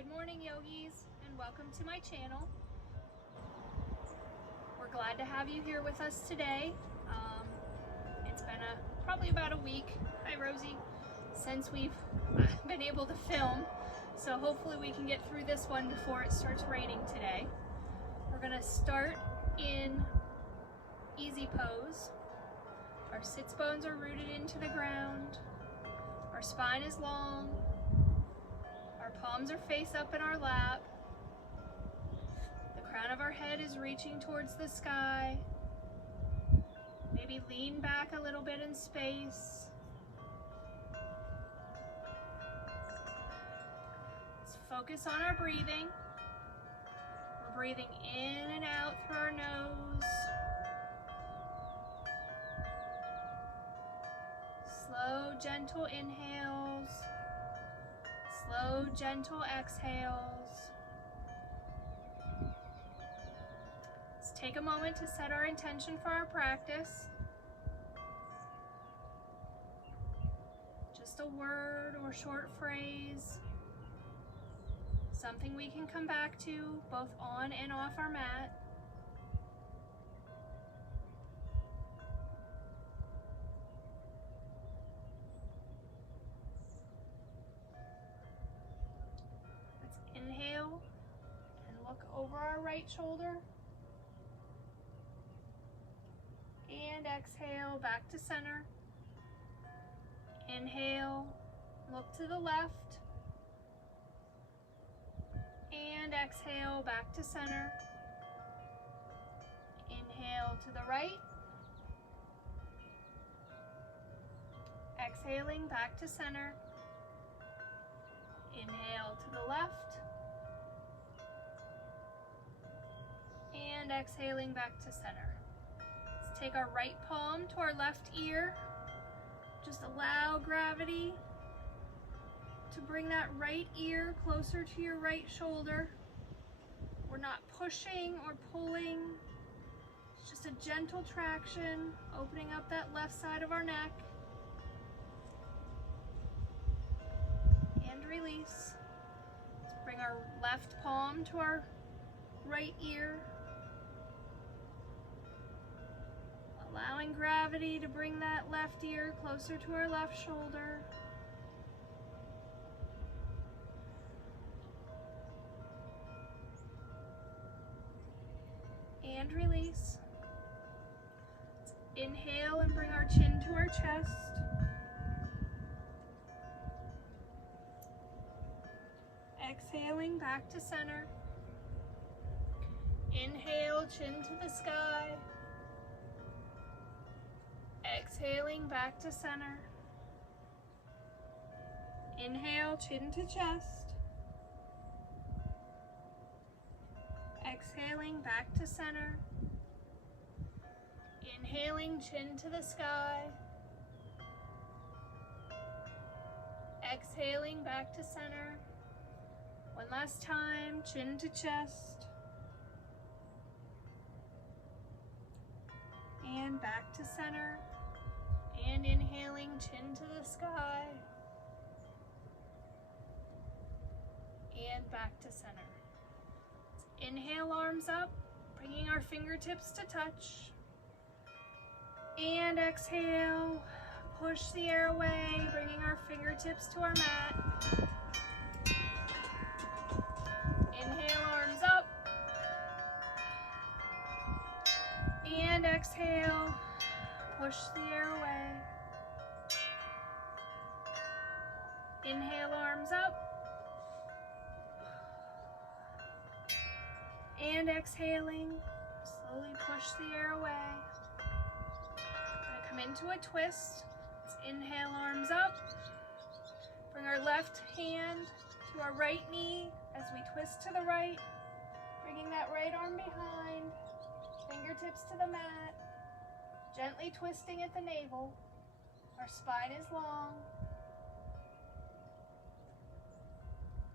Good morning, yogis, and welcome to my channel. We're glad to have you here with us today. It's been probably about a week, hi Rosie, since we've been able to film. So hopefully we can get through this one before it starts raining today. We're gonna start in easy pose. Our sits bones are rooted into the ground. Our spine is long. Our palms are face up in our lap. The crown of our head is reaching towards the sky. Maybe lean back a little bit in space. Let's focus on our breathing. We're breathing in and out through our nose. Slow, gentle inhales. Slow, gentle exhales. Let's take a moment to set our intention for our practice. Just a word or short phrase. Something we can come back to both on and off our mat. Inhale and look over our right shoulder. And exhale, back to center. Inhale, look to the left. And exhale, back to center. Inhale to the right. Exhaling, back to center. Inhale to the left. And exhaling back to center. Let's take our right palm to our left ear. Just allow gravity to bring that right ear closer to your right shoulder. We're not pushing or pulling. It's just a gentle traction, opening up that left side of our neck. And release. Let's bring our left palm to our right ear. Allowing gravity to bring that left ear closer to our left shoulder. And release. Let's inhale and bring our chin to our chest. Exhaling back to center. Inhale, chin to the sky. Exhaling back to center. Inhale, chin to chest. Exhaling back to center. Inhaling, chin to the sky. Exhaling back to center. One last time, chin to chest. And back to center. And inhaling, chin to the sky. And back to center. Let's inhale, arms up, bringing our fingertips to touch. And exhale, push the air away, bringing our fingertips to our mat. Inhale, arms up. And exhale, push the air away. Inhale, arms up. And exhaling, slowly push the air away. Gonna come into a twist. Let's inhale, arms up. Bring our left hand to our right knee as we twist to the right, bringing that right arm behind, fingertips to the mat, gently twisting at the navel. Our spine is long.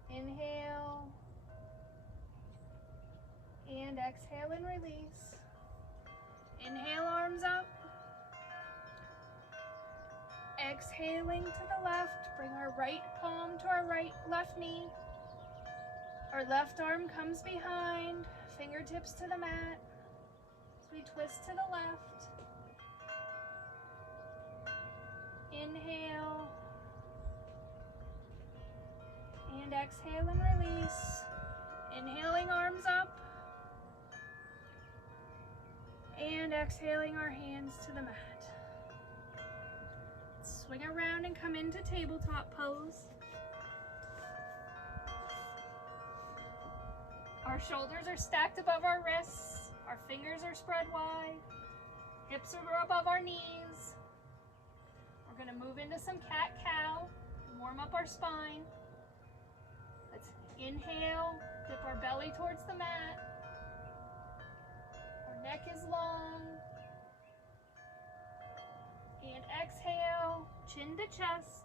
Inhale. And exhale and release. Inhale, arms up. Exhaling to the left, bring our right palm to our left knee. Our left arm comes behind, fingertips to the mat. As we twist to the left. Inhale. And exhale and release. Inhaling, arms up. And exhaling, our hands to the mat. Swing around and come into tabletop pose. Our shoulders are stacked above our wrists. Our fingers are spread wide. Hips are above our knees. We're going to move into some cat-cow and warm up our spine. Let's inhale, dip our belly towards the mat. Our neck is long. And exhale, chin to chest,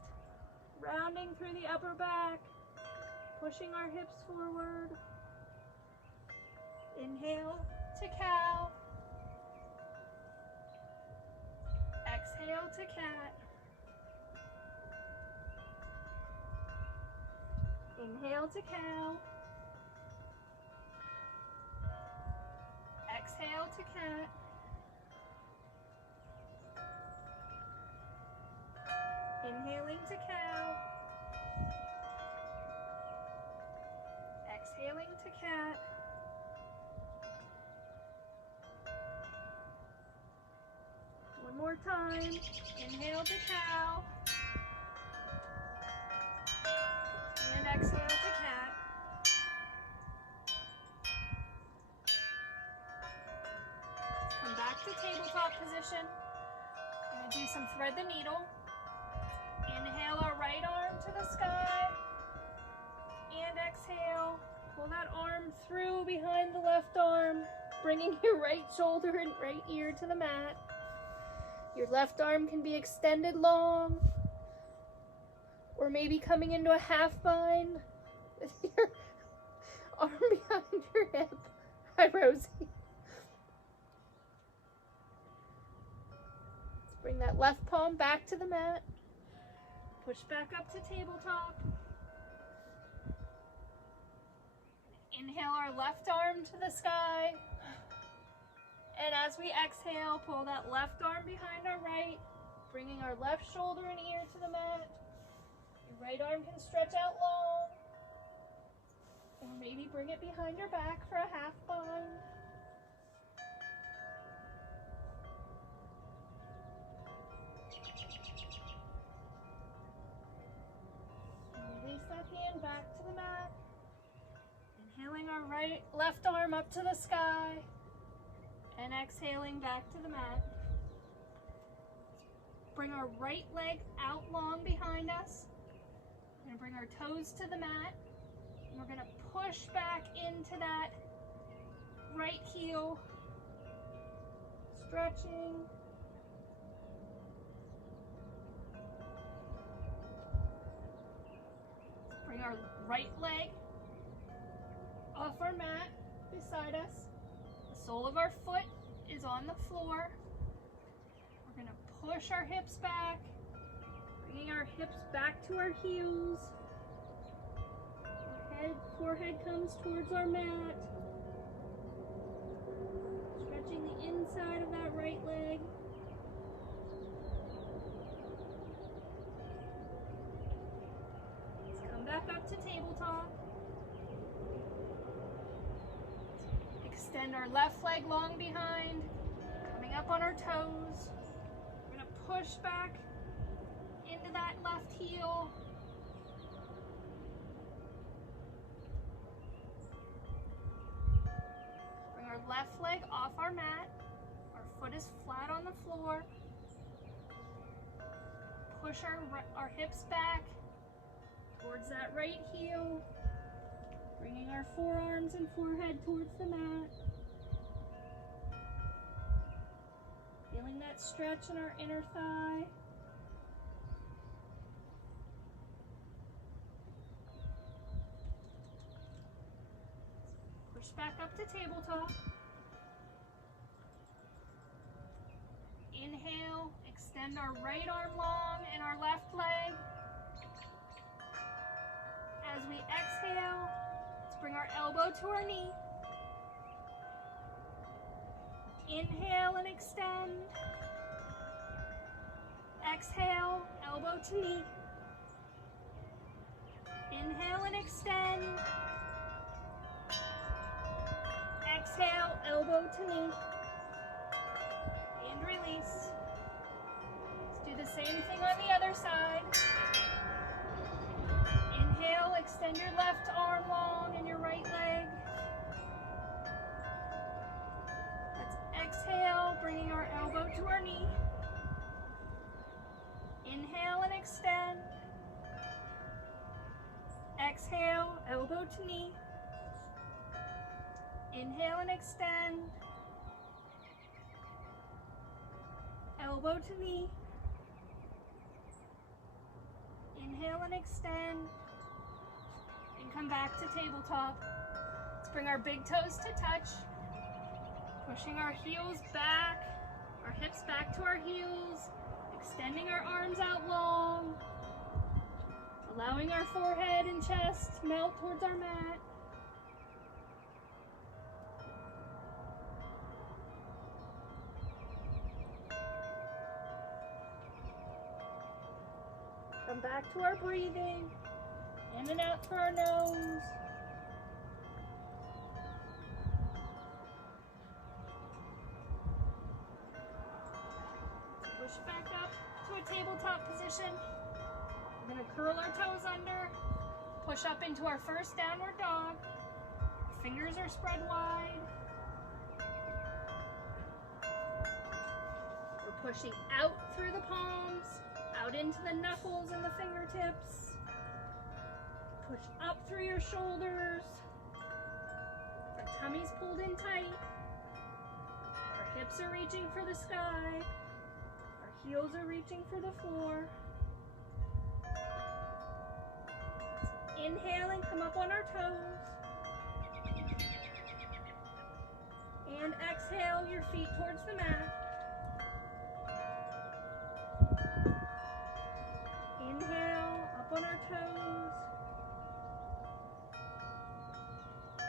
rounding through the upper back, pushing our hips forward. Inhale to cow. Exhale to cat. Inhale to cow. Exhale to cat. Inhaling to cow. Exhaling to cat. One more time. Inhale to cow. And exhale to cat. Come back to tabletop position. We're going to do some thread the needle. Inhale our right arm to the sky. And exhale. Pull that arm through behind the left arm, bringing your right shoulder and right ear to the mat. Your left arm can be extended long, or maybe coming into a half bind with your arm behind your hip. Hi, Rosie. Let's bring that left palm back to the mat. Push back up to tabletop. Inhale our left arm to the sky. And as we exhale, pull that left arm behind our right, bringing our left shoulder and ear to the mat. Your right arm can stretch out long, or maybe bring it behind your back for a half bind. And release that hand back to the mat. Inhaling our left arm up to the sky. And exhaling back to the mat. Bring our right leg out long behind us. We're going to bring our toes to the mat. And we're going to push back into that right heel. Stretching. Let's bring our right leg off our mat beside us. The sole of our foot is on the floor. We're going to push our hips back, bringing our hips back to our heels. Our forehead comes towards our mat. Stretching the inside of that right leg. Let's come back up to tabletop. Extend our left leg long behind, coming up on our toes. We're going to push back into that left heel. Bring our left leg off our mat. Our foot is flat on the floor. Push our hips back towards that right heel. Bringing our forearms and forehead towards the mat. Feeling that stretch in our inner thigh. Push back up to tabletop. Inhale, extend our right arm long and our left leg. As we exhale, let's bring our elbow to our knee. Inhale and extend. Exhale, elbow to knee. Inhale and extend. Exhale, elbow to knee. And release. Let's do the same thing on the other side. Inhale, extend your left arm long and your right leg. Let's exhale, bringing our elbow to our knee. Inhale and extend. Exhale, elbow to knee. Inhale and extend. Elbow to knee. Inhale and extend. And come back to tabletop. Let's bring our big toes to touch. Pushing our heels back, our hips back to our heels. Extending our arms out long. Allowing our forehead and chest to melt towards our mat. Come back to our breathing. In and out through our nose. Push back up to a tabletop position. We're going to curl our toes under. Push up into our first downward dog. Our fingers are spread wide. We're pushing out through the palms, out into the knuckles and the fingertips. Push up through your shoulders. Our tummy's pulled in tight. Our hips are reaching for the sky. Our heels are reaching for the floor. Inhale and come up on our toes. And exhale your feet towards the mat. Inhale, up on our toes.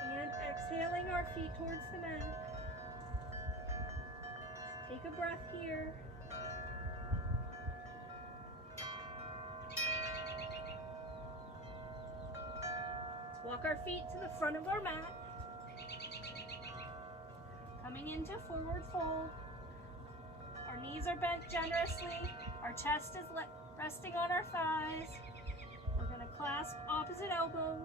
And exhaling our feet towards the mat. Take a breath here. Walk our feet to the front of our mat. Coming into forward fold. Our knees are bent generously. Our chest is resting on our thighs. We're going to clasp opposite elbows.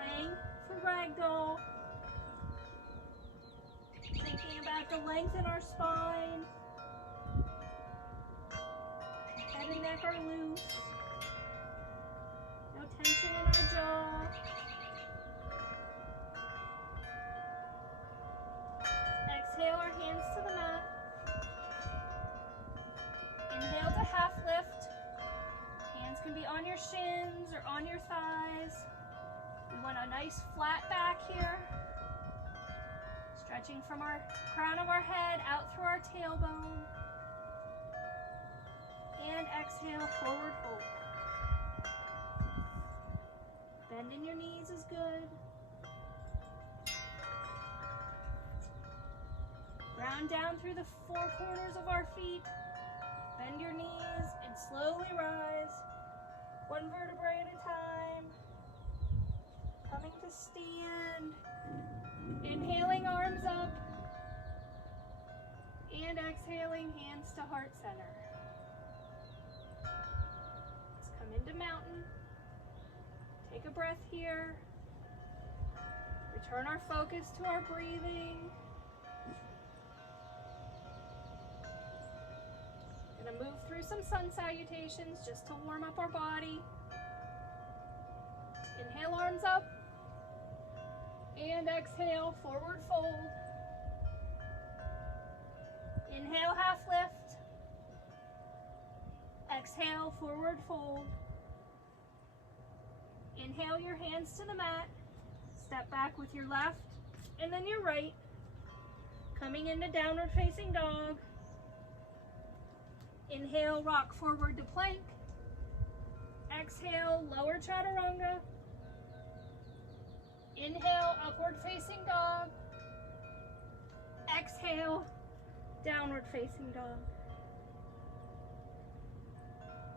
Hang for ragdoll. Thinking about the length in our spine. Head and neck are loose. No tension in our jaw. Exhale our hands to the mat. Inhale to half lift. Hands can be on your shins or on your thighs. We want a nice flat back here. Stretching from our crown of our head out through our tailbone. And exhale, forward fold. Bending your knees is good. Ground down through the four corners of our feet. Bend your knees and slowly rise. One vertebrae at a time. Coming to stand. Inhaling, arms up. And exhaling, hands to heart center. Let's come into mountain. Take a breath here. Return our focus to our breathing. Gonna move through some sun salutations just to warm up our body. Inhale, arms up. And exhale, forward fold. Inhale, half lift. Exhale, forward fold. Inhale your hands to the mat. Step back with your left and then your right. Coming into downward facing dog. Inhale, rock forward to plank. Exhale, Exhale, lower chaturanga. Inhale, upward facing dog. Exhale, downward facing dog.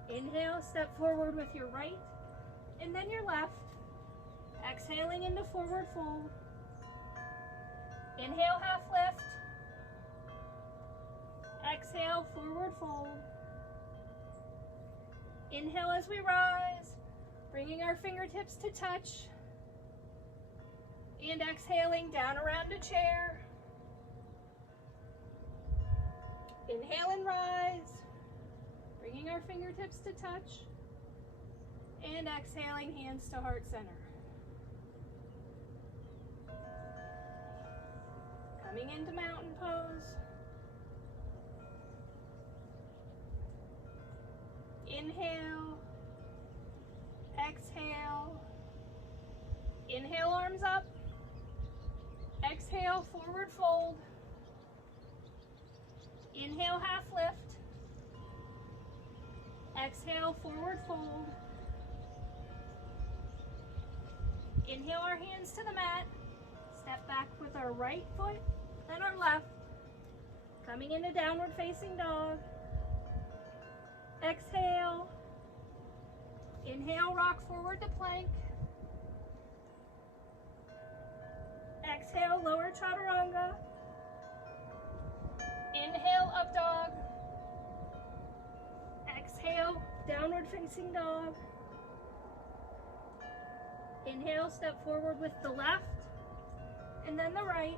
Inhale, step forward with your right and then your left. Exhaling into forward fold. Inhale, half lift. Exhale, forward fold. Inhale as we rise, bringing our fingertips to touch. And exhaling down around a chair. Inhale and rise, bringing our fingertips to touch. And exhaling, hands to heart center. Coming into mountain pose. Inhale, exhale. Inhale, arms up. Exhale, forward fold. Inhale, half lift. Exhale, forward fold. Inhale our hands to the mat. Step back with our right foot, then our left. Coming into downward facing dog. Exhale. Inhale, rock forward to plank. Exhale, lower chaturanga. Inhale, up dog. Exhale, downward facing dog. Inhale, step forward with the left and then the right.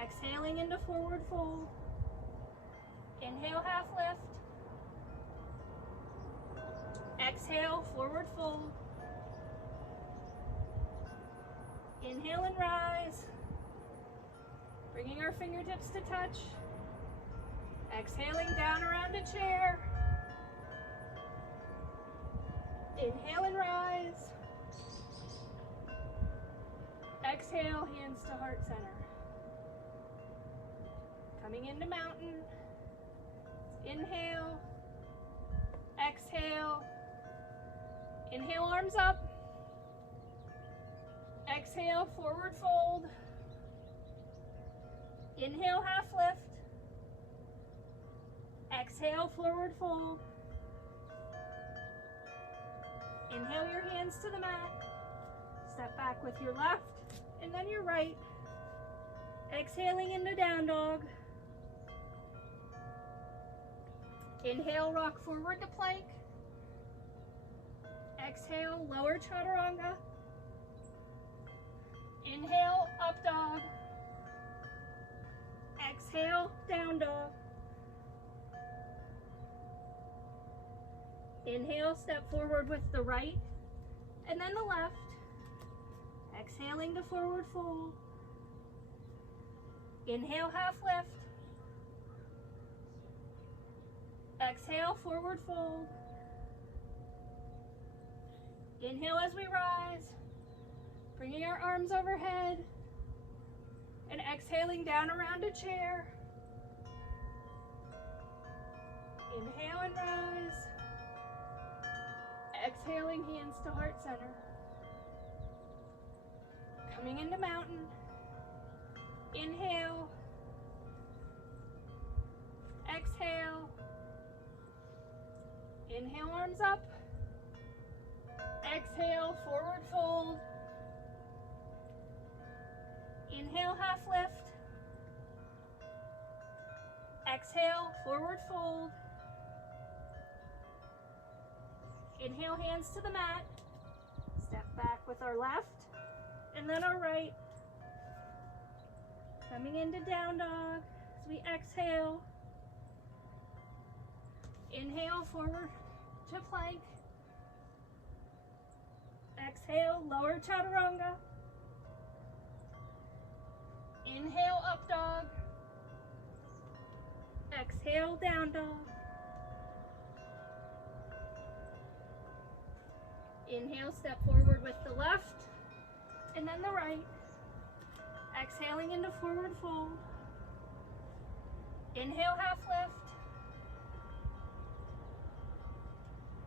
Exhaling into forward fold. Inhale, half lift. Exhale, forward fold. Inhale and rise. Bringing our fingertips to touch. Exhaling down around a chair. Inhale and rise. Exhale, hands to heart center. Coming into mountain. Inhale. Exhale. Inhale, arms up. Exhale, forward fold. Inhale, half lift. Exhale, forward fold. Inhale your hands to the mat. Step back with your left and then your right. Exhaling into down dog. Inhale, rock forward to plank. Exhale, lower chaturanga. Inhale, up dog. Exhale, down dog. Inhale, step forward with the right and then the left. Exhaling to forward fold. Inhale, half lift. Exhale, forward fold. Inhale as we rise, bringing our arms overhead and exhaling down around a chair. Inhale and rise. Exhaling, hands to heart center. Coming into mountain. Inhale. Exhale. Inhale, arms up. Exhale, forward fold. Inhale, half lift. Exhale, forward fold. Inhale, hands to the mat. Step back with our left and then our right. Coming into down dog as we exhale. Inhale, forward to plank. Exhale, lower chaturanga. Inhale, up dog. Exhale, down dog. Inhale, step forward with the left and then the right. Exhaling into forward fold. Inhale, half lift.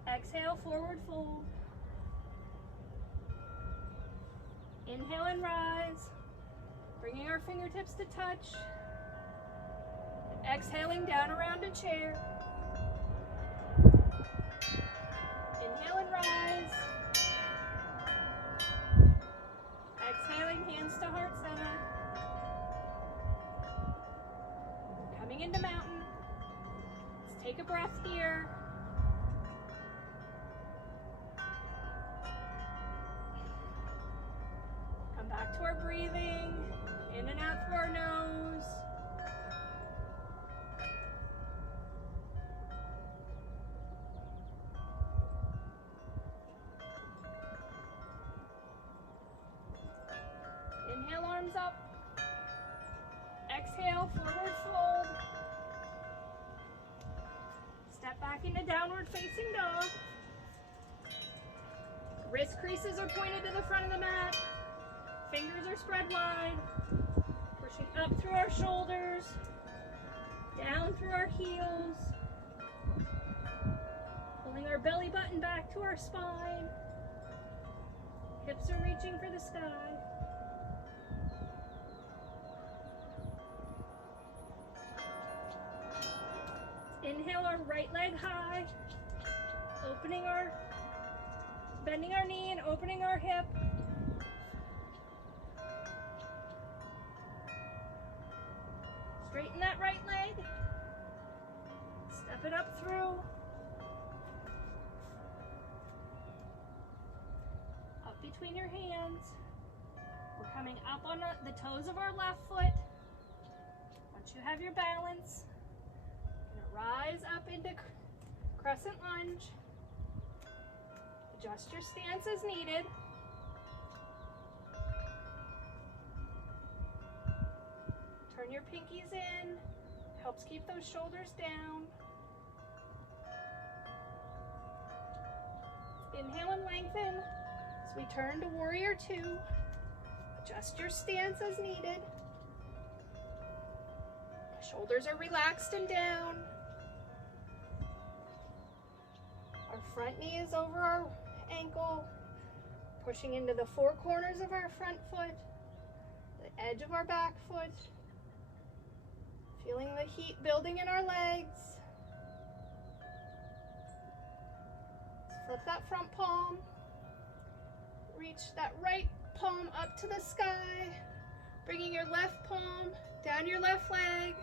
Exhale, forward fold. Inhale and rise, bringing our fingertips to touch. Exhaling down around a chair. Inhale and rise. Exhaling, hands to heart center. Coming into mountain. Let's take a breath here. Come back to our breathing. In and out through our nose. Inhale, arms up. Exhale, forward fold. Step back into downward facing dog. Wrist creases are pointed to the front of the mat. Fingers are spread wide. Pushing up through our shoulders, down through our heels. Pulling our belly button back to our spine. Hips are reaching for the sky. Inhale our right leg high, bending our knee and opening our hip. Straighten that right leg. Step it up through. Up between your hands. We're coming up on the toes of our left foot. Once you have your balance, rise up into crescent lunge. Adjust your stance as needed. Turn your pinkies in. Helps keep those shoulders down. Inhale and lengthen as we turn to warrior two. Adjust your stance as needed. Shoulders are relaxed and down. Our front knee is over our ankle, pushing into the four corners of our front foot, the edge of our back foot, feeling the heat building in our legs. Flip that front palm, reach that right palm up to the sky, bringing your left palm down your left leg,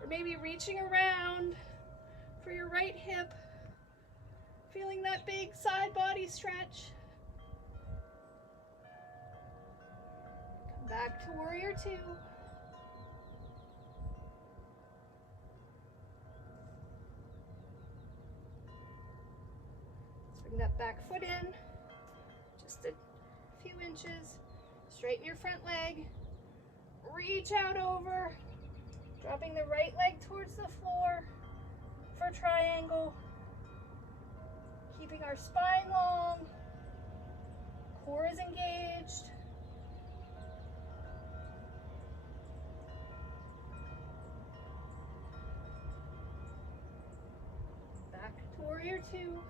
or maybe reaching around for your right hip. Feeling that big side body stretch. Come back to warrior two. Let's bring that back foot in, just a few inches. Straighten your front leg. Reach out over, dropping the right leg towards the floor for triangle. Keeping our spine long, core is engaged. Back to warrior two.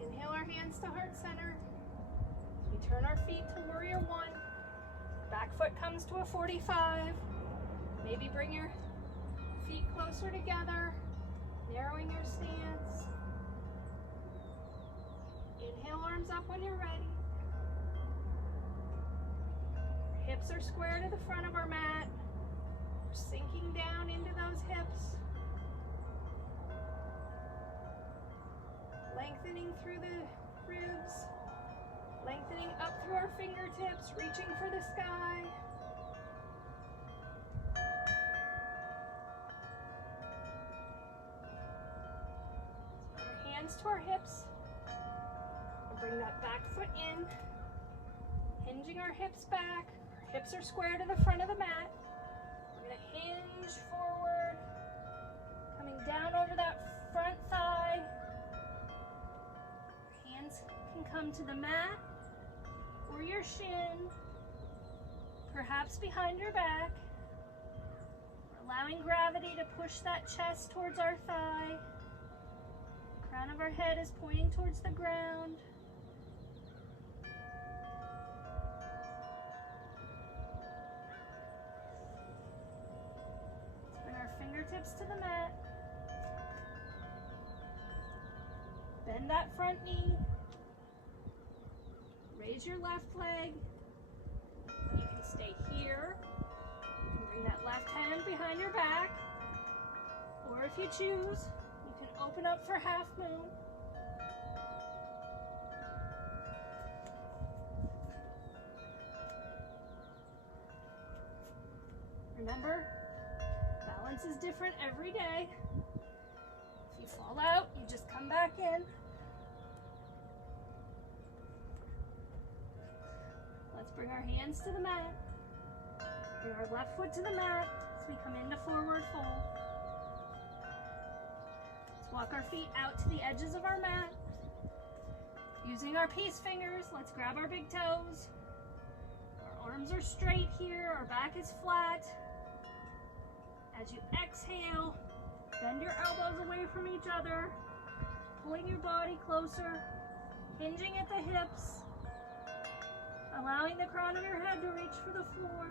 Inhale our hands to heart center. We turn our feet to warrior one. Back foot comes to a 45. Maybe bring your feet closer together, narrowing your stance. Inhale, arms up when you're ready. Hips are square to the front of our mat. We're sinking down into those hips. Lengthening through the ribs. Lengthening up through our fingertips, reaching for the sky. Our hands to our hips. And bring that back foot in. Hinging our hips back. Our hips are square to the front of the mat. We're going to hinge forward. Coming down over that front thigh. Hands can come to the mat or your shin. perhaps behind your back. We're allowing gravity to push that chest towards our thigh. The crown of our head is pointing towards the ground. Let's bring our fingertips to the mat. Bend that front knee. Raise your left leg. You can stay here. You can bring that left hand behind your back. Or if you choose, you can open up for half moon. Remember, balance is different every day. If you fall out, you just come back in. Let's bring our hands to the mat. Bring our left foot to the mat as we come into forward fold. Let's walk our feet out to the edges of our mat. Using our peace fingers, let's grab our big toes. Our arms are straight here, our back is flat. As you exhale, bend your elbows away from each other, pulling your body closer, hinging at the hips, allowing the crown of your head to reach for the floor.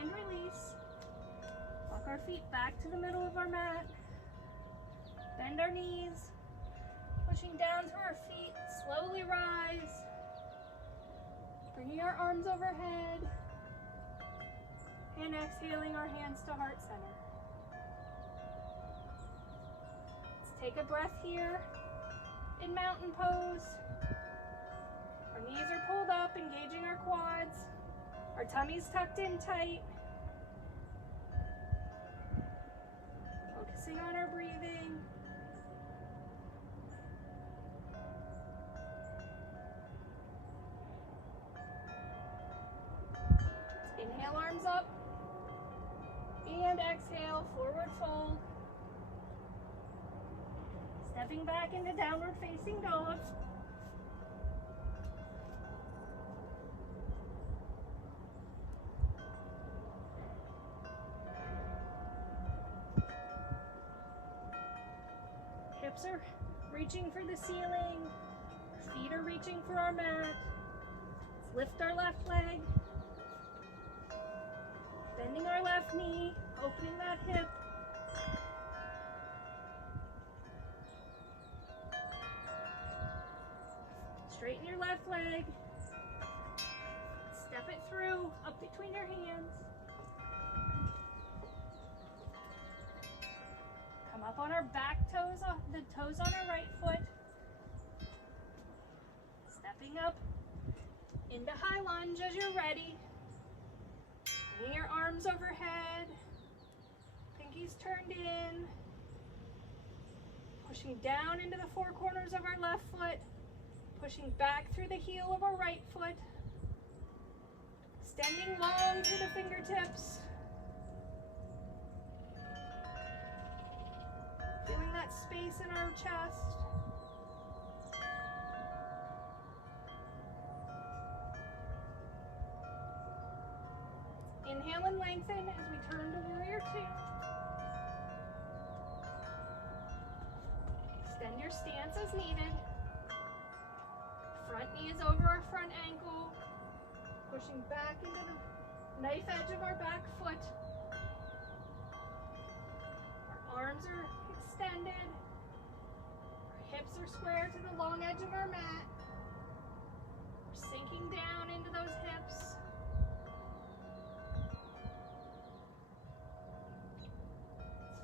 And release. Walk our feet back to the middle of our mat. Bend our knees. Pushing down through our feet, slowly rise. Bringing our arms overhead. And exhaling our hands to heart center. Let's take a breath here in mountain pose. Our knees are pulled up, engaging our quads. Our tummy's tucked in tight. Focusing on our breathing. Inhale, arms up. And exhale, forward fold. Stepping back into downward facing dog. Hips are reaching for the ceiling. Feet are reaching for our mat. Let's lift our left leg. Bending our left knee, opening that hip. Straighten your left leg. Step it through, up between your hands. Come up on our back toes, the toes on our right foot. Stepping up into high lunge as you're ready. Bring your arms overhead, pinkies turned in, pushing down into the four corners of our left foot, pushing back through the heel of our right foot, extending long through the fingertips, feeling that space in our chest. Inhale and lengthen as we turn to warrior two. Extend your stance as needed. Front knee is over our front ankle. Pushing back into the knife edge of our back foot. Our arms are extended. Our hips are square to the long edge of our mat. We're sinking down into those hips.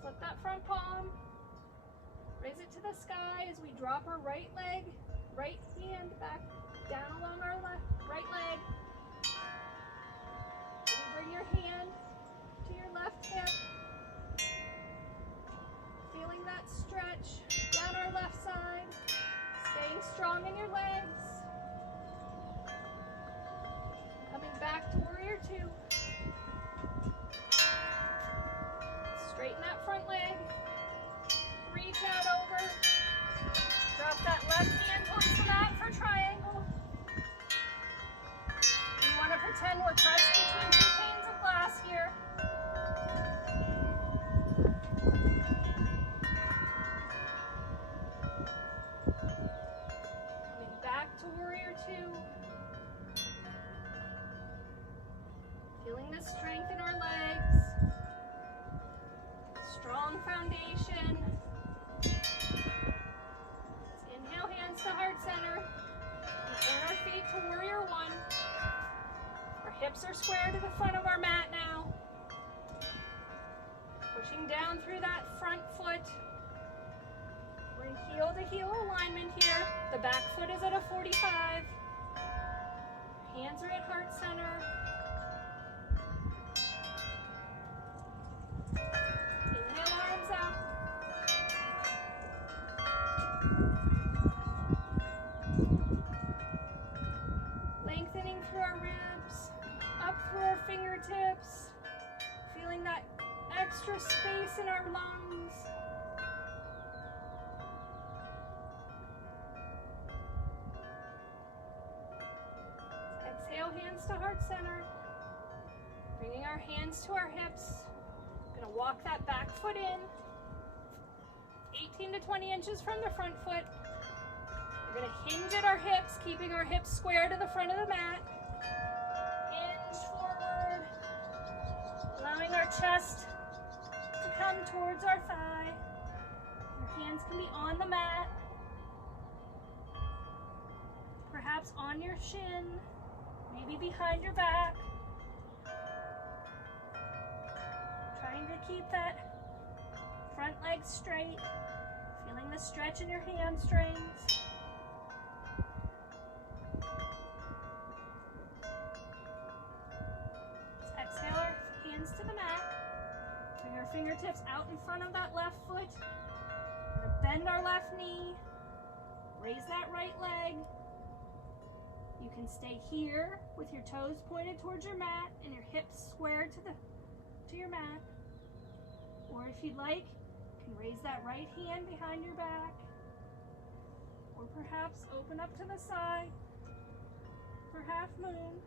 Flip that front palm, raise it to the sky as we drop our right leg, right hand back down along our right leg. And bring your hand to your left hip, feeling that stretch down our left side, staying strong in your legs. Coming back to warrior two. Straighten that front leg, reach out over, hips are square to the front of our mat now. Pushing down through that front foot. We're in heel to heel alignment here. The back foot is at a 45. Hands are at heart center. Inhale, arms out. Lengthening through our ribs, up through our fingertips, feeling that extra space in our lungs. Exhale, hands to heart center. Bringing our hands to our hips. Gonna walk that back foot in. 18 to 20 inches from the front foot. We're gonna hinge at our hips, keeping our hips square to the front of the mat. Hinge forward, allowing our chest to come towards our thigh. Your hands can be on the mat, perhaps on your shin, maybe behind your back. Trying to keep that front leg straight, feeling the stretch in your hamstrings. Exhale our hands to the mat. Bring our fingertips out in front of that left foot. We're going to bend our left knee. Raise that right leg. You can stay here with your toes pointed towards your mat and your hips square to your mat. Or if you'd like, you can raise that right hand behind your back. Or perhaps open up to the side for half moon.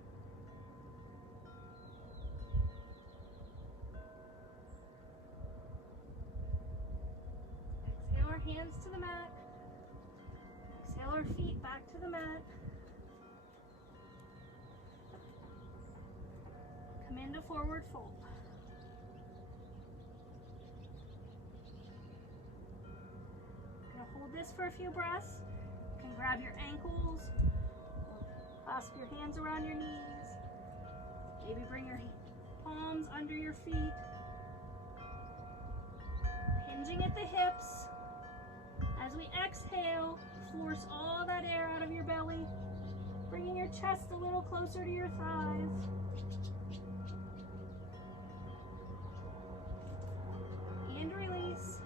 Exhale our hands to the mat. Exhale our feet back to the mat. Come into forward fold. Gonna hold this for a few breaths. You can grab your ankles, clasp your hands around your knees. Maybe bring your palms under your feet. Hinging at the hips. As we exhale, force all that air out of your belly, bringing your chest a little closer to your thighs. And release.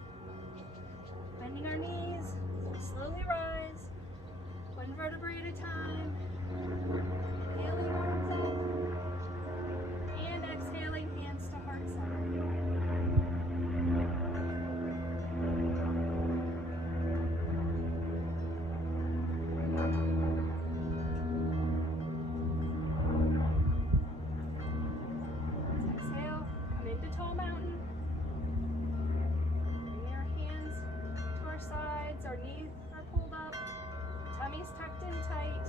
Bending our knees, slowly rise, one vertebrae at a time. Inhaling arms up, and exhaling hands to heart center. Exhale, come into tall mountain. Bring our hands to our sides, our knees are pulled up, tummy's tucked in tight.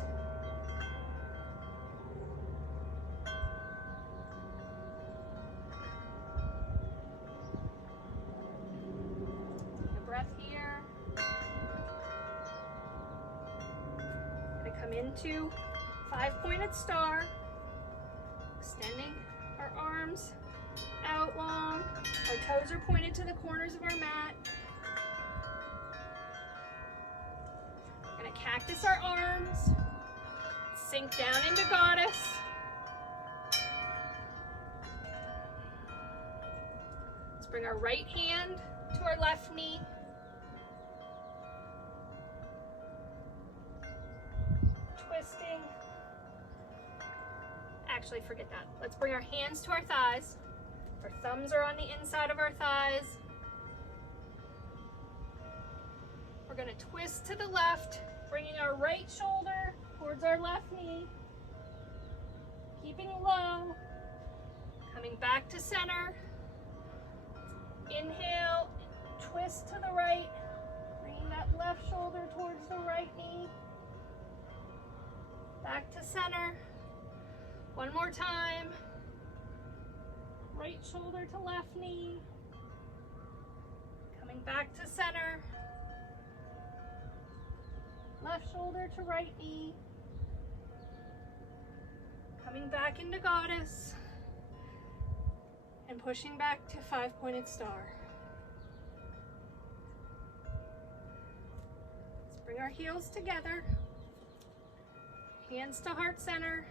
Take a breath here. Gonna come into 5-pointed star, extending our arms out long. Our toes are pointed to the corners of our mat. We're gonna cactus our arms, sink down into goddess. Let's bring our right hand to our left knee. Twisting. Actually, forget that. Let's bring our hands to our thighs. Our thumbs are on the inside of our thighs. We're going to twist to the left, bringing our right shoulder towards our left knee. Keeping low. Coming back to center. Inhale, twist to the right, bringing that left shoulder towards the right knee. Back to center. One more time. Right shoulder to left knee. Coming back to center. Left shoulder to right knee. Coming back into Goddess and pushing back to 5-pointed star. Let's bring our heels together, hands to heart center.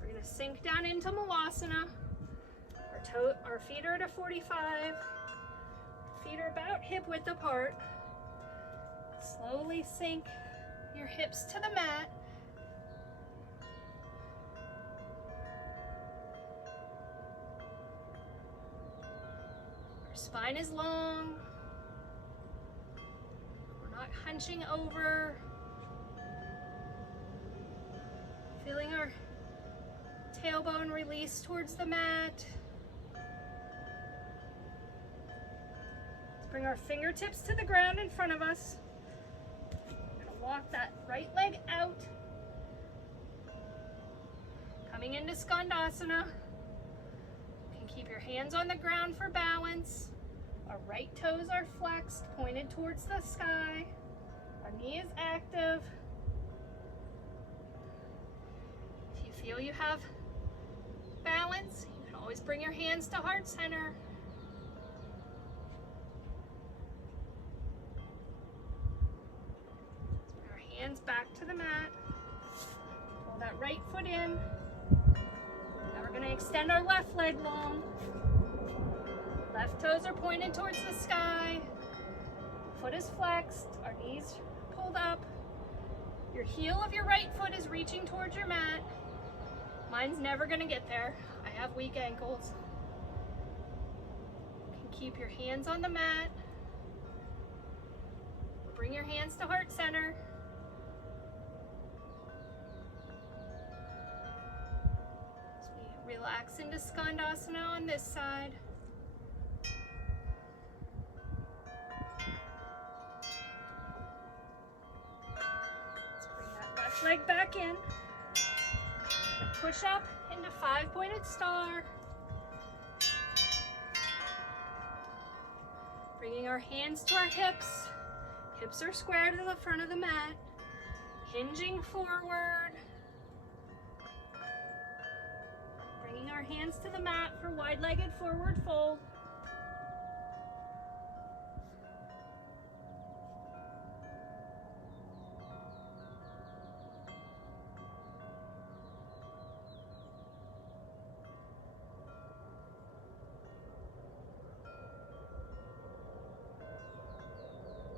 We're going to sink down into Malasana. Our feet are at a 45. Feet are about hip width apart. Slowly sink your hips to the mat. Our spine is long. We're not hunching over. Feeling our tailbone release towards the mat. Bring our fingertips to the ground in front of us. We're gonna walk that right leg out. Coming into Skandasana. You can keep your hands on the ground for balance. Our right toes are flexed, pointed towards the sky. Our knee is active. If you feel you have balance, you can always bring your hands to heart center. Hands back to the mat. Pull that right foot in. Now we're going to extend our left leg long. Left toes are pointed towards the sky. Foot is flexed. Our knees pulled up. Your heel of your right foot is reaching towards your mat. Mine's never going to get there. I have weak ankles. You can keep your hands on the mat. Bring your hands to heart center. Relax into Skandasana on this side. Let's bring that left leg back in. Push up into 5-pointed star. Bringing our hands to our hips. Hips are square to the front of the mat. Hinging forward. Bringing our hands to the mat for wide-legged forward fold.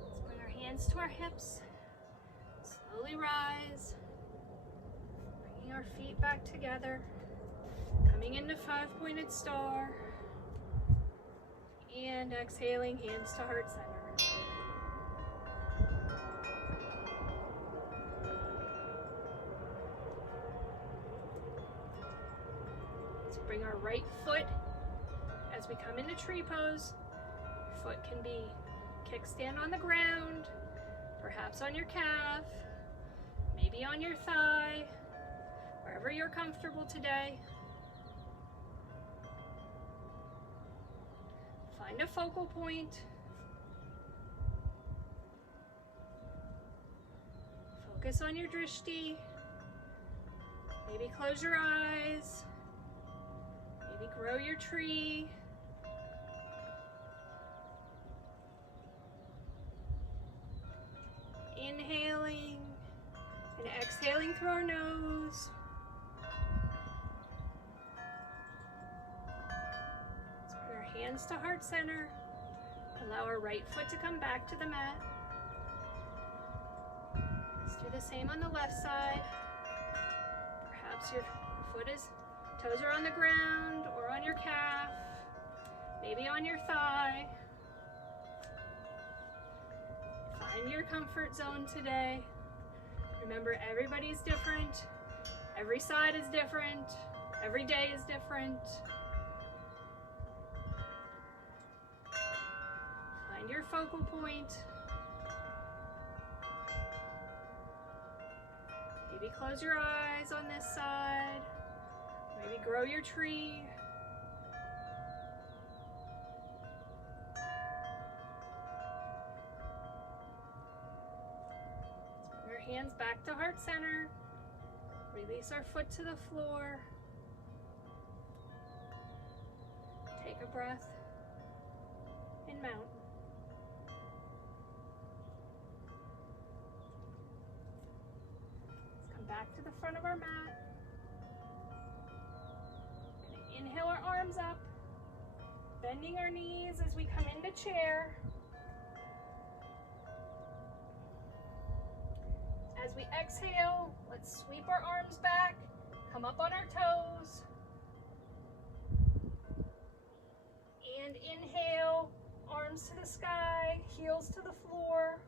Let's bring our hands to our hips. Slowly rise. Bringing our feet back together. Coming into 5-pointed star. And exhaling, hands to heart center. Let's bring our right foot as we come into tree pose. Your foot can be kickstand on the ground, perhaps on your calf, maybe on your thigh, wherever you're comfortable today. Find a focal point. Focus on your drishti. Maybe close your eyes. Maybe grow your tree. Inhaling and exhaling through our nose. Hands to heart center. Allow our right foot to come back to the mat. Let's do the same on the left side. Perhaps your toes are on the ground or on your calf, maybe on your thigh. Find your comfort zone today. Remember, everybody's different. Every side is different. Every day is different. Find your focal point. Maybe close your eyes on this side. Maybe grow your tree. Let's bring our hands back to heart center. Release our foot to the floor. Take a breath and mount. Let's come back to the front of our mat. Inhale our arms up, bending our knees as we come into chair. As we exhale, let's sweep our arms back, come up on our toes. And inhale, arms to the sky, heels to the floor.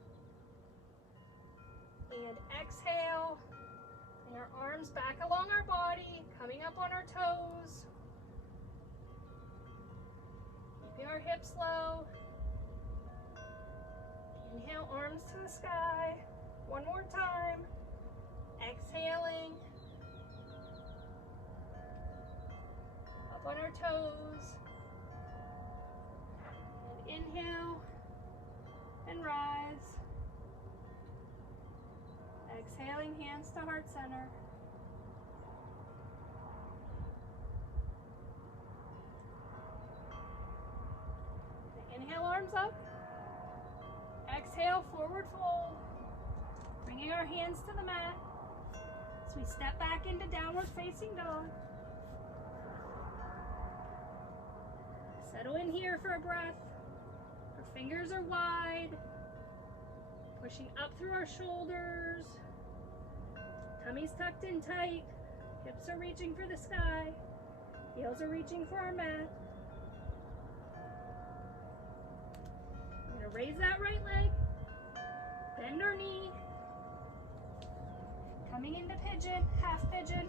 And exhale, bring our arms back along our body, coming up on our toes. Keeping our hips low. Inhale, arms to the sky. One more time. Exhaling. Up on our toes. And inhale and rise. Exhaling, hands to heart center. Inhale, arms up. Exhale, forward fold. Bringing our hands to the mat as we step back into downward facing dog. Settle in here for a breath. Our fingers are wide, pushing up through our shoulders. Tummy's tucked in tight. Hips are reaching for the sky. Heels are reaching for our mat. We're gonna raise that right leg. Bend our knee. Coming into pigeon, half pigeon.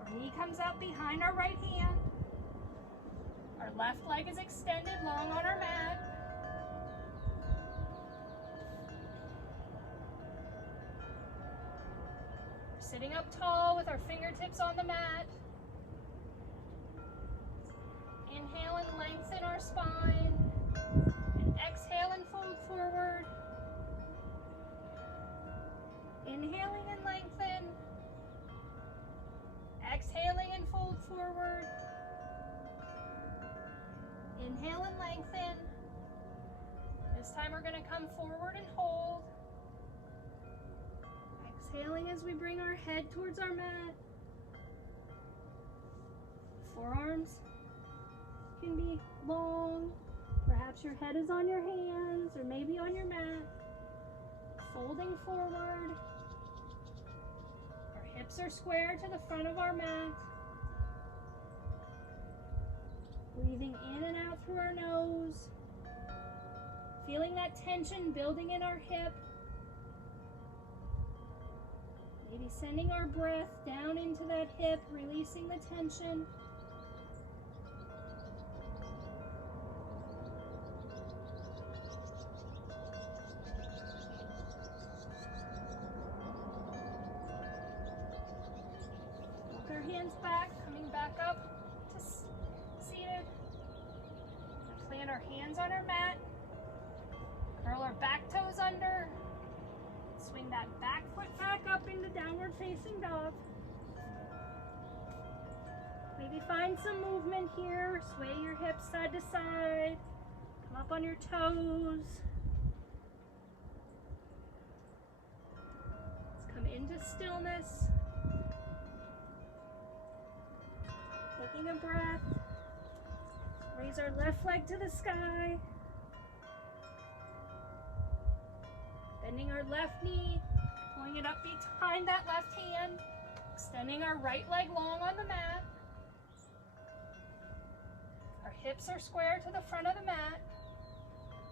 Our knee comes out behind our right hand. Our left leg is extended long on our mat. We're sitting up tall with our fingertips on the mat. Inhale and lengthen our spine. And exhale and fold forward. Inhaling and lengthen. Exhaling and fold forward. Inhale and lengthen. This time we're going to come forward and hold. Exhaling as we bring our head towards our mat. Forearms can be long. Perhaps your head is on your hands or maybe on your mat. Folding forward. Our hips are square to the front of our mat. Breathing in and out through our nose. Feeling that tension building in our hip. Maybe sending our breath down into that hip, releasing the tension. Walk our hands back, coming back up to seated. Plant our hands on our mat. Curl our back toes under. Swing that back foot back up into downward facing dog. Maybe find some movement here. Sway your hips side to side. Come up on your toes. Let's come into stillness. Taking a breath. Raise our left leg to the sky. Bending our left knee, pulling it up behind that left hand, extending our right leg long on the mat. Our hips are square to the front of the mat.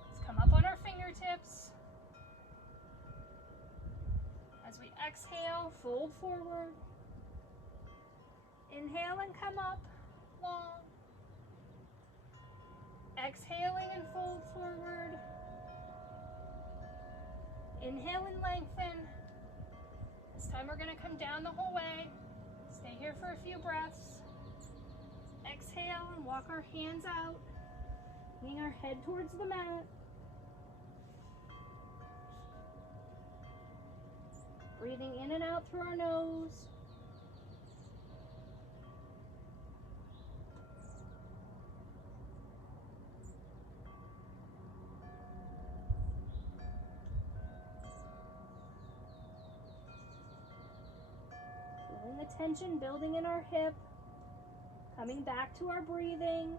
Let's come up on our fingertips. As we exhale, fold forward. Inhale and come up long. Exhaling and fold forward. Inhale and lengthen. This time we're going to come down the whole way. Stay here for a few breaths. Exhale and walk our hands out, bringing our head towards the mat. Breathing in and out through our nose. the tension building in our hip, coming back to our breathing.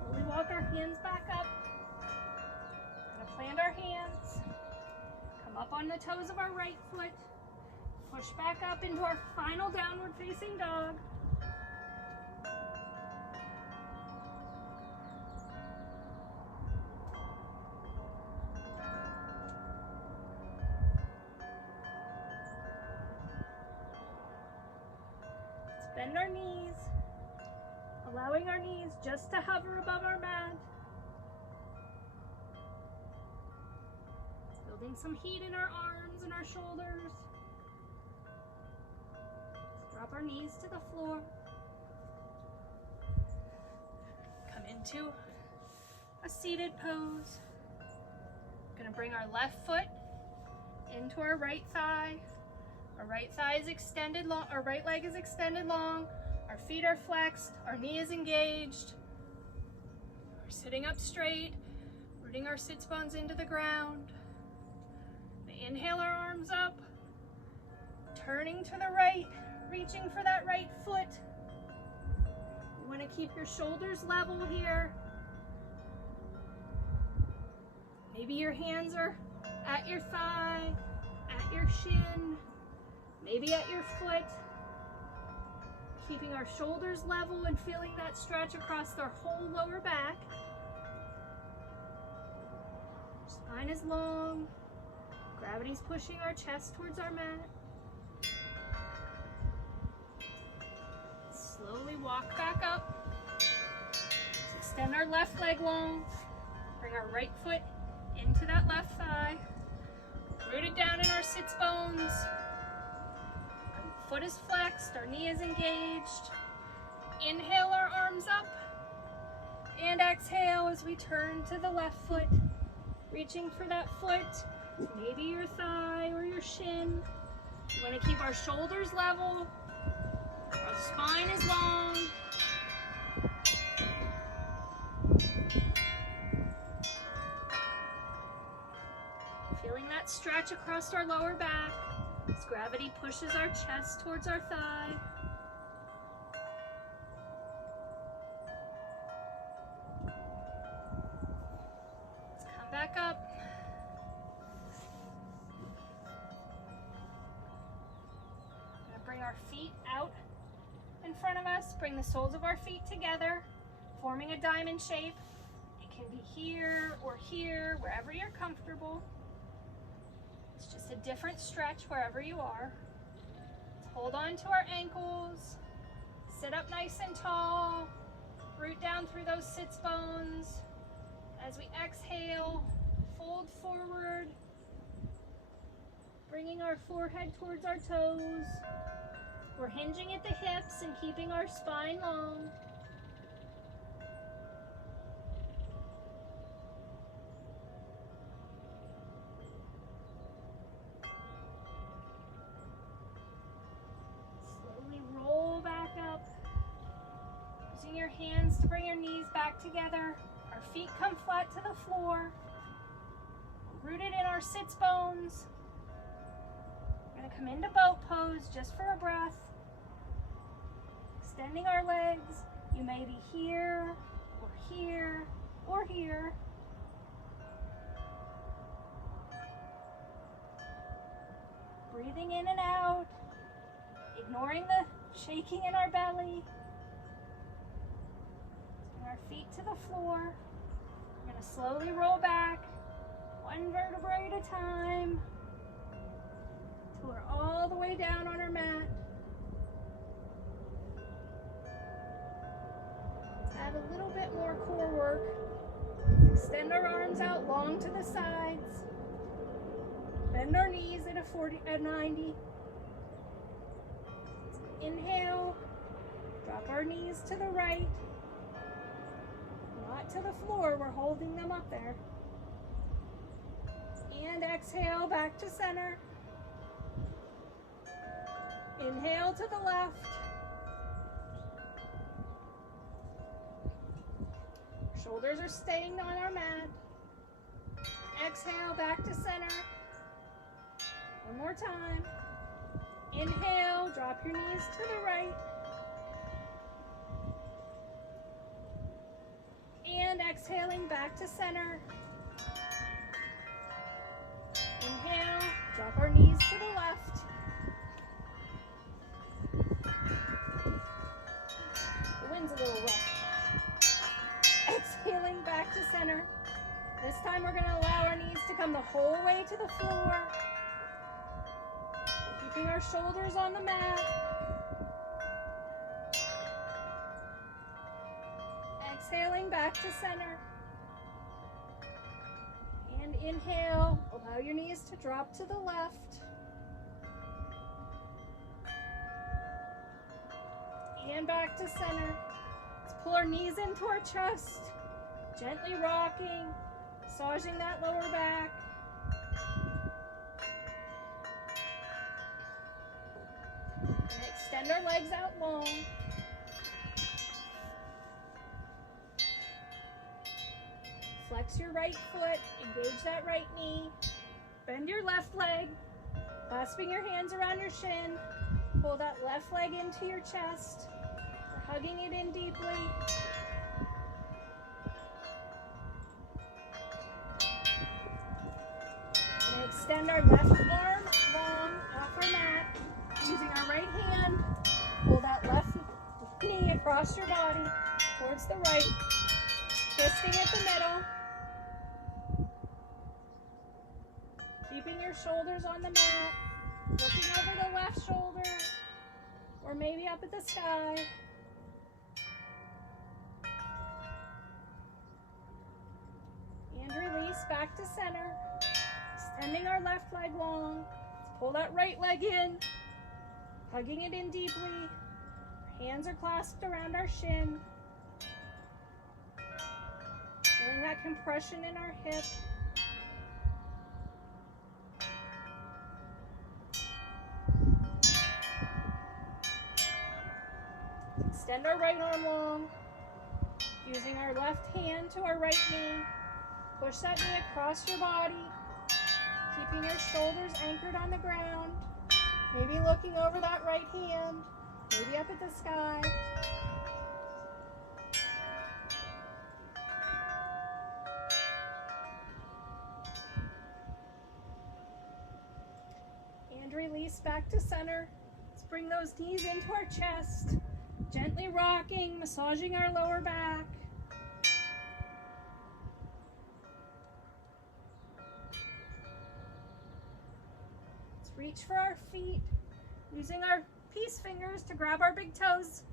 Slowly walk our hands back up. We're gonna plant our hands. Come up on the toes of our right foot. Push back up into our final downward facing dog. Let's bend our knees, allowing our knees just to hover above our mat. Building some heat in our arms and our shoulders. Drop our knees to the floor. Come into a seated pose. Gonna bring our left foot into our right thigh. Our right thigh is extended long, our right leg is extended long. Our feet are flexed, our knee is engaged. We're sitting up straight, rooting our sits bones into the ground. Inhale our arms up, turning to the right, reaching for that right foot. You want to keep your shoulders level here. Maybe your hands are at your thigh, at your shin, maybe at your foot. Keeping our shoulders level and feeling that stretch across their whole lower back. Spine is long. Gravity's pushing our chest towards our mat. Slowly walk back up. Let's extend our left leg long. Bring our right foot into that left thigh. Root it down in our sits bones. Our foot is flexed, our knee is engaged. Inhale our arms up. And exhale as we turn to the left foot. Reaching for that foot. Maybe your thigh or your shin. You want to keep our shoulders level. Our spine is long. Feeling that stretch across our lower back as gravity pushes our chest towards our thigh. Let's come back up. Bring our feet out in front of us. Bring the soles of our feet together, forming a diamond shape. It can be here or here, wherever you're comfortable. It's just a different stretch wherever you are. Let's hold on to our ankles. Sit up nice and tall. Root down through those sits bones. As we exhale, fold forward. Bringing our forehead towards our toes. We're hinging at the hips and keeping our spine long. Slowly roll back up. Using your hands to bring your knees back together. Our feet come flat to the floor. Rooted in our sits bones. We're going to come into boat pose just for a breath. Extending our legs. You may be here, or here, or here. Breathing in and out. Ignoring the shaking in our belly. Bring our feet to the floor. We're going to slowly roll back, one vertebrae at a time. We're all the way down on our mat. Let's add a little bit more core work. Extend our arms out long to the sides. Bend our knees at 90. Inhale. Drop our knees to the right. Not to the floor, we're holding them up there. And exhale back to center. Inhale to the left. Shoulders are staying on our mat. Exhale, back to center. One more time. Inhale, drop your knees to the right. And exhaling, back to center. Inhale, drop our knees to the left. The wind's a little rough. Exhaling, back to center. This time we're going to allow our knees to come the whole way to the floor. Keeping our shoulders on the mat. Exhaling, back to center. And inhale, allow your knees to drop to the left. And back to center. Let's pull our knees into our chest. Gently rocking, massaging that lower back. And extend our legs out long. Flex your right foot, engage that right knee. Bend your left leg, clasping your hands around your shin. Pull that left leg into your chest. We're hugging it in deeply. And extend our left arm long off our mat. Using our right hand, pull that left knee across your body towards the right. Twisting at the middle. Keeping your shoulders on the mat. Looking over the left shoulder. Or maybe up at the sky. And release back to center. Extending our left leg long. Let's pull that right leg in. Hugging it in deeply. Our hands are clasped around our shin. Feeling that compression in our hip. Extend our right arm long. Using our left hand to our right knee. Push that knee across your body. Keeping your shoulders anchored on the ground. Maybe looking over that right hand. Maybe up at the sky. And release back to center. Let's bring those knees into our chest. Gently rocking, massaging our lower back. Let's reach for our feet, using our peace fingers to grab our big toes.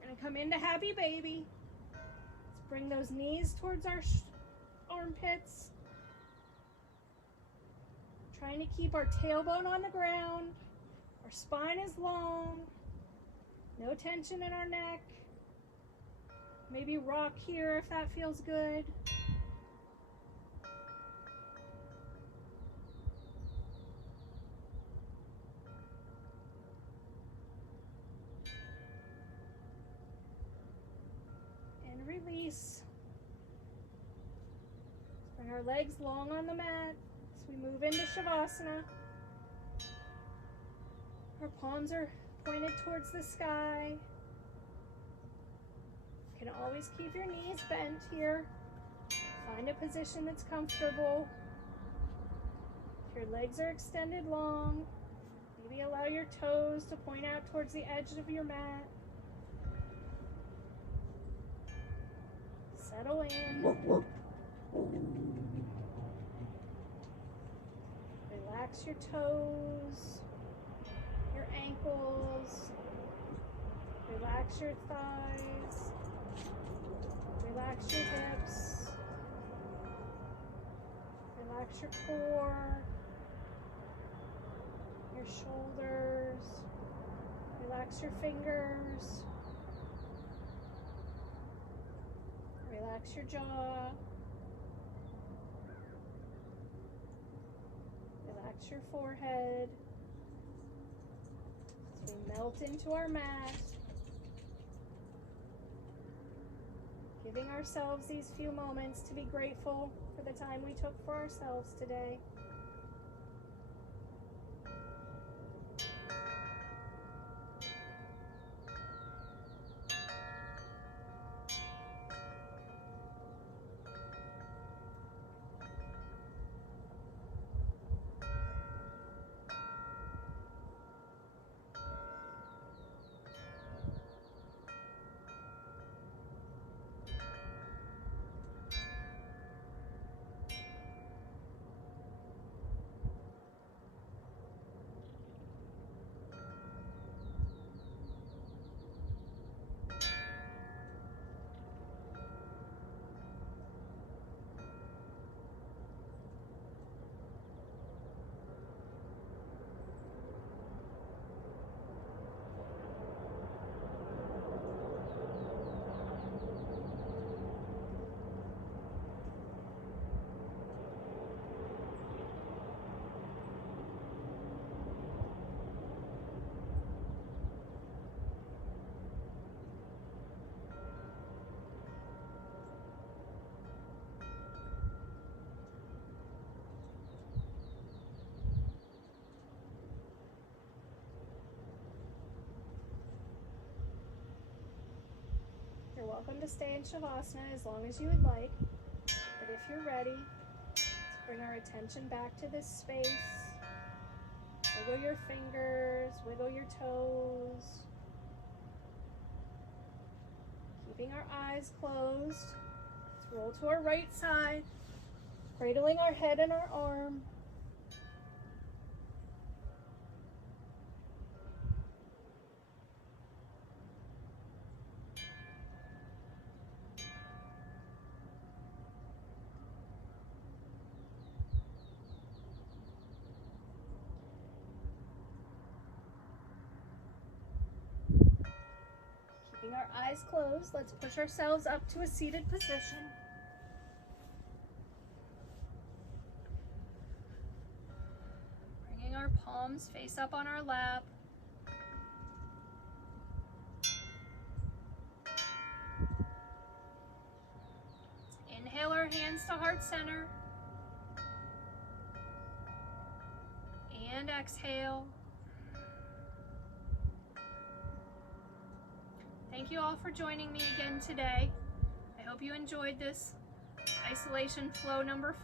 We're going to come into happy baby. Let's bring those knees towards our armpits. Trying to keep our tailbone on the ground. Our spine is long. No tension in our neck. Maybe rock here if that feels good. And release. Bring our legs long on the mat as we move into Savasana. Our palms are pointed towards the sky. You can always keep your knees bent here. Find a position that's comfortable. If your legs are extended long, maybe allow your toes to point out towards the edge of your mat. Settle in. Relax your toes, your ankles, relax your thighs, relax your hips, relax your core, your shoulders, relax your fingers, relax your jaw, relax your forehead. We melt into our mat. Giving ourselves these few moments to be grateful for the time we took for ourselves today. You're welcome to stay in Savasana as long as you would like, but if you're ready, let's bring our attention back to this space. Wiggle your fingers, wiggle your toes. Keeping our eyes closed, let's roll to our right side, cradling our head in our arm. Keeping our eyes closed, let's push ourselves up to a seated position. Bringing our palms face up on our lap. Let's inhale our hands to heart center. And exhale. Thank you all for joining me again today. I hope you enjoyed this isolation flow number 4.